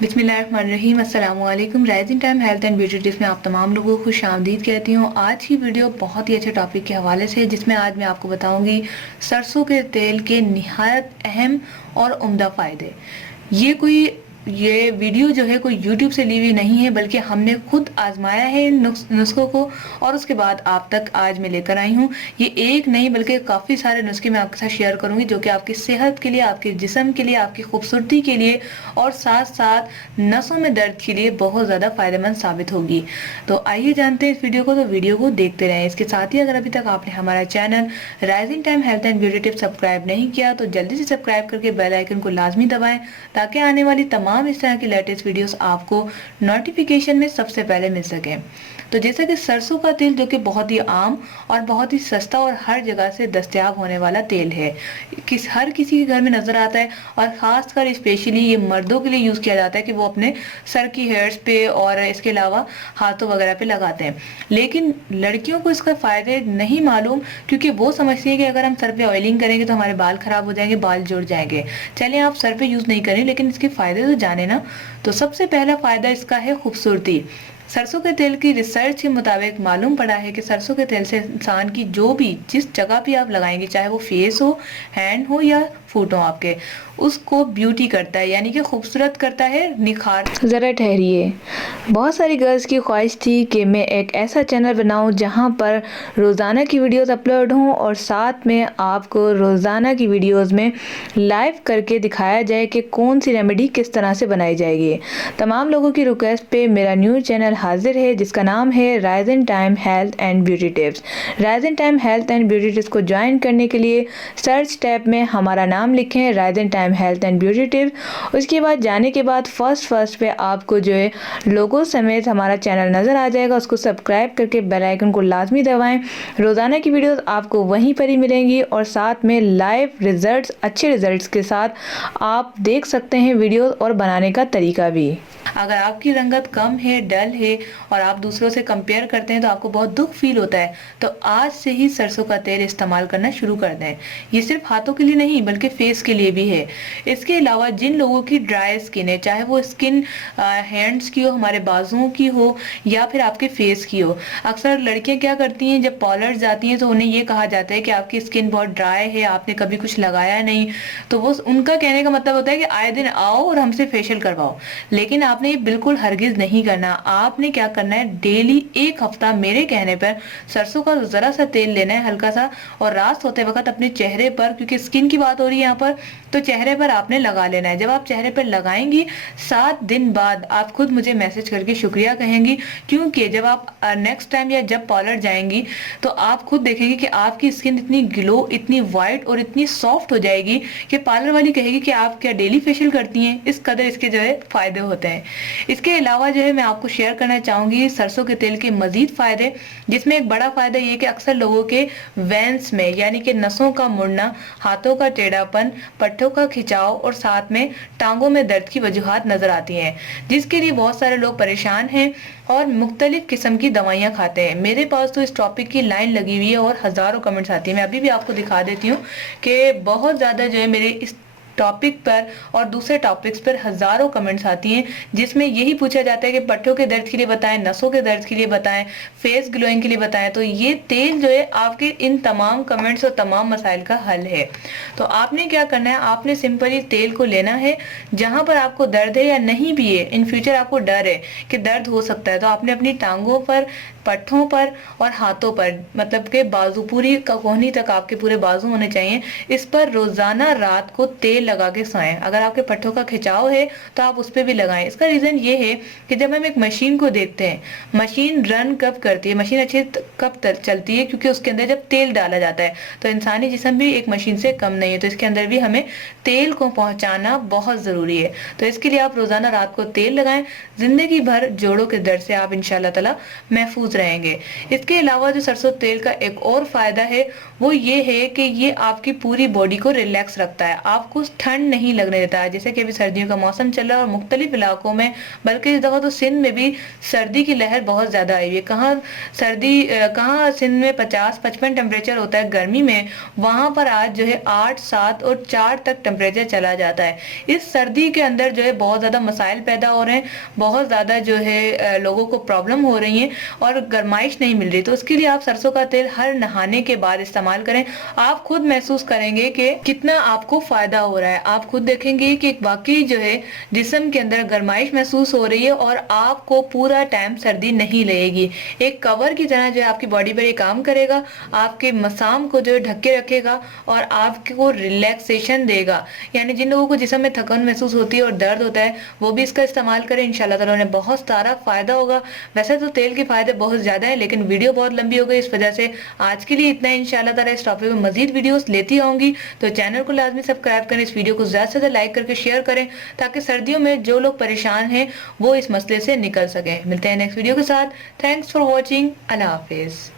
बिस्मिल्लाहिर्रहमानिर्रहीम अस्सलाम वालेकुम। Rising time health and beauty tips में आप तमाम लोगों को खुशामदीद कहती हूँ। आज की वीडियो बहुत ही अच्छे टॉपिक के हवाले से है, जिसमें आज मैं आपको बताऊंगी सरसों के तेल के निहायत अहम और उम्दा फ़ायदे। ये वीडियो जो है कोई यूट्यूब से ली हुई नहीं है, बल्कि हमने खुद आजमाया है इन नुस्खों को और उसके बाद आप तक आज मैं लेकर आई हूँ। ये एक नहीं बल्कि काफ़ी सारे नुस्खे मैं आपके साथ शेयर करूंगी, जो कि आपकी सेहत के लिए, आपके जिस्म के लिए, आपकी खूबसूरती के लिए और साथ साथ नसों में दर्द के लिए बहुत ज़्यादा फायदेमंद साबित होगी। तो आइए जानते हैं इस वीडियो को, तो वीडियो को देखते रहें। इसके साथ ही अगर अभी तक आपने हमारा channel rising time health and beauty tips subscribe नहीं किया तो जल्दी से सब्सक्राइब करके बेल आइकन को लाजमी दबाएं, ताकि आने वाली तमाम इस तरह की लेटेस्ट वीडियोस आपको नोटिफिकेशन में सबसे पहले मिल सके। तो जैसा कि सरसों का तेल, जो कि बहुत ही आम और बहुत ही सस्ता और हर जगह से दस्तयाब होने वाला तेल है, हर किसी के घर में नजर आता है और खासकर स्पेशली ये मर्दों के लिए यूज किया जाता है कि वो अपने सर की हेयर्स पे और इसके अलावा हाथों वगैरह पे लगाते हैं। लेकिन लड़कियों को इसका फायदे नहीं मालूम, क्योंकि वो समझती है कि अगर हम सर पे ऑयलिंग करेंगे तो हमारे बाल खराब हो जाएंगे, बाल जुड़ जाएंगे। चलिए आप सर पे यूज नहीं करें, लेकिन इसके फायदे तो जाने ना। तो सबसे पहला फायदा इसका है खूबसूरती। सरसों के तेल की रिसर्च के मुताबिक मालूम पड़ा है कि सरसों के तेल से इंसान की जो भी जिस जगह भी आप लगाएंगे, चाहे वो फेस हो, हैंड हो या फुट हो आपके, उसको ब्यूटी करता है, यानी कि खूबसूरत करता है, निखार। जरा ठहरिए, बहुत सारी गर्ल्स की ख्वाहिश थी कि मैं एक ऐसा चैनल बनाऊं जहां पर रोज़ाना की वीडियोस अपलोड हों और साथ में आपको रोज़ाना की वीडियोस में लाइव करके दिखाया जाए कि कौन सी रेमेडी किस तरह से बनाई जाएगी। तमाम लोगों की रिक्वेस्ट पे मेरा न्यू चैनल हाजिर है, जिसका नाम है rising time health and beauty tips. Rising time health and beauty tips को ज्वाइन करने के लिए सर्च टैब में हमारा नाम लिखें, rising time health and beauty tips. उसके बाद जाने के बाद फर्स्ट पे आपको जो है लोगो समेत हमारा चैनल नज़र आ जाएगा, उसको सब्सक्राइब करके बेल आइकन को लाजमी दबाएं। रोज़ाना की वीडियोस आपको वहीं पर ही मिलेंगी और साथ में लाइव रिजल्ट्स, अच्छे रिजल्ट्स के साथ आप देख सकते हैं वीडियो और बनाने का तरीका भी। अगर आपकी रंगत कम है, डल है और आप दूसरों से कंपेयर करते हैं तो आपको बहुत दुख फील होता है, तो आज से ही सरसों का तेल इस्तेमाल करना शुरू कर दें। ये सिर्फ हाथों के लिए नहीं बल्कि फेस के लिए भी है। इसके अलावा जिन लोगों की ड्राई स्किन है, चाहे वो स्किन हैंड्स की हो, हमारे बाजुओं की हो या फिर आपके फेस की हो, अक्सर लड़कियां क्या करती हैं, जब पार्लर जाती हैं तो उन्हें ये कहा जाता है कि आपकी स्किन बहुत ड्राई है, आपने कभी कुछ लगाया नहीं। तो वो उनका कहने का मतलब होता है कि आए दिन आओ और हमसे फेशियल करवाओ। लेकिन आपने ये बिल्कुल हरगिज नहीं करना। आपने क्या करना है, डेली एक हफ्ता मेरे कहने पर सरसों का जरा सा तेल लेना है, हल्का सा, और रात सोते वक्त अपने चेहरे पर, क्योंकि स्किन की बात हो रही है यहाँ पर, तो चेहरे पर आपने लगा लेना है। जब आप चेहरे पर लगाएंगी 7 दिन बाद आप खुद मुझे मैसेज करके शुक्रिया कहेंगी, क्योंकि जब आप नेक्स्ट टाइम या जब पार्लर जाएंगी तो आप खुद देखेंगे कि आपकी स्किन इतनी ग्लो, इतनी वाइट और इतनी सॉफ्ट हो जाएगी कि पार्लर वाली कहेगी कि आप क्या डेली फेशियल करती हैं। इस कदर इसके जो है फायदे होते हैं। इसके अलावा जो है मैं आपको शेयर करना चाहूंगी सरसों के तेल के मजीद फायदे, जिसमें एक बड़ा फायदा ये कि अक्सर लोगों के वेंस में, यानी कि नसों का मुड़ना, हाथों का टेढ़ापन, पट्टों का खिंचाव और साथ में टांगों में दर्द की वजूहात नजर आती हैं, जिसके लिए बहुत सारे लोग परेशान हैं और मुख्तलिफ किस्म की दवाइयां खाते हैं। मेरे पास तो इस टॉपिक की लाइन लगी हुई है और हजारों कमेंट्स आती है। मैं अभी भी आपको दिखा देती हूँ कि बहुत ज्यादा जो है मेरे इस टॉपिक पर और दूसरे टॉपिक्स पर हजारों कमेंट्स आती हैं, जिसमें यही पूछा जाता है कि पट्टों के दर्द के लिए बताएं, नसों के दर्द के लिए बताएं, फेस ग्लोइंग के लिए बताएं। तो ये तेल जो है आपके इन तमाम कमेंट्स और तमाम मसाइल का हल है। तो आपने क्या करना है, आपने सिंपली तेल को लेना है। जहां पर आपको दर्द है या नहीं भी है, इन फ्यूचर आपको डर है कि दर्द हो सकता है, तो आपने अपनी टांगों पर, पट्टों पर और हाथों पर, मतलब के बाजू, पूरी कोहनी तक आपके पूरे बाजू होने चाहिए, इस पर रोजाना रात को तेल लगा के सोएं। अगर आपके पट्टों का खिंचाव है तो आप उस पर भी लगाएं। इसका रीजन ये है कि जब हम एक मशीन को देखते हैं, मशीन रन कब करती है, मशीन अच्छी कब चलती है, क्योंकि उसके अंदर जब तेल डाला जाता है। तो इंसानी जिस्म भी एक मशीन से कम नहीं है, तो इसके अंदर भी हमें तेल को पहुंचाना बहुत जरूरी है। तो इसके लिए आप रोजाना रात को तेल लगाएं। जिंदगी भर जोड़ों के दर्द से आप इंशाल्लाह ताला महफूज रहेंगे। इसके अलावा जो सरसों तेल का एक और फायदा है वो ये है कि ये आपकी पूरी बॉडी को रिलैक्स रखता है, आपको ठंड नहीं लगने देता है। जैसे कि अभी सर्दियों का मौसम चल रहा है और मुख्तलिफ इलाकों में, बल्कि इस दफा तो सिंध में भी सर्दी की लहर बहुत ज्यादा आई हुई है। कहाँ सर्दी कहाँ सिंध में 50-55 टेम्परेचर होता है गर्मी में, वहां पर आज जो है 8, 7 और 4 तक टेम्परेचर चला जाता है। इस सर्दी के अंदर जो है बहुत ज्यादा मसाइल पैदा हो रहे हैं, बहुत ज्यादा जो है लोगों को प्रॉब्लम हो रही है और गर्माइश नहीं मिल रही। तो उसके लिए आप सरसों का तेल हर नहाने के बाद इस्तेमाल करें। आप खुद महसूस करेंगे कि कितना आपको फायदा हो रहा है। आप खुद देखेंगे कि वाकई जो है जिस्म के अंदर गर्माइश महसूस हो रही है और आपको पूरा टाइम सर्दी नहीं लगेगी। एक कवर की तरह जो है आपकी बॉडी पर ये काम करेगा, आपके मसाम को जो है ढक के रखेगा और आपको रिलैक्सेशन देगा। यानी जिन लोगों को जिस्म में थकान महसूस होती है और दर्द होता है, वो भी इसका इस्तेमाल करें, इंशाल्लाह ताला उन्हें बहुत सारा फायदा होगा। वैसे तो तेल के फायदे बहुत ज्यादा है, लेकिन वीडियो बहुत लंबी हो गई, इस वजह से आज के लिए इतना। इंशाल्लाह ताला इस टॉपिक में मजीद वीडियोस लेती आऊंगी, तो चैनल को लाजमी सब्सक्राइब करें, इस वीडियो को ज्यादा से ज्यादा लाइक करके शेयर करें, ताकि सर्दियों में जो लोग परेशान हैं वो इस मसले से निकल सकें। मिलते हैं नेक्स्ट वीडियो के साथ। Thanks for watching. Allah Hafiz.